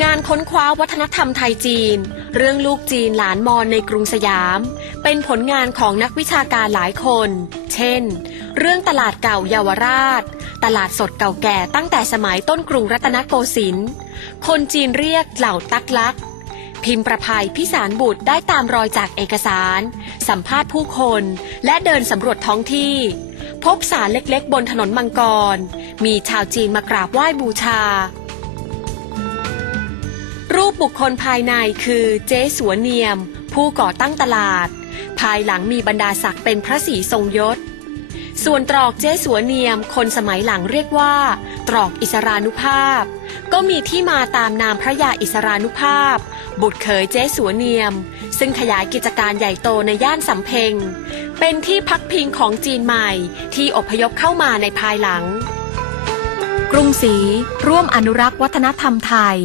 งานค้นคว้าวัฒนธรรมไทยจีน เรื่องลูกจีนหลานมอญในกรุงสยาม เป็นผลงานของนักวิชาการหลายคน เช่น เรื่องตลาดเก่าเยาวราช ตลาดสดเก่าแก่ตั้งแต่สมัยต้นกรุงรัตนโกสินทร์คนจีนเรียกเหล่าตักลัก พิมพ์ประภัยพิสารบุตรได้ตามรอยจากเอกสาร สัมภาษณ์ผู้คน และเดินสำรวจท้องที่ พบสารเล็กๆ บนถนนมังกร มีชาวจีนมากราบไหว้บูชา รูปบุคคลภายในคือเจ๊สัวเนียม ผู้ก่อตั้งตลาด ภายหลังมีบรรดาศักดิ์เป็นพระศรีทรงยศ ส่วนตรอกเจ๊สัวเนียมคนสมัยหลังเรียกว่า ตรอกอิสรานุภาพ ก็มีที่มาตามนามพระยาอิสรานุภาพ บุตรเขยเจ๊สัวเนียม ซึ่งขยายกิจการใหญ่โตในย่านสำเพ็ง เป็นที่พักพิงของจีนใหม่ที่อพยพเข้ามาในภายหลัง กรุงศรีร่วมอนุรักษ์วัฒนธรรมไทย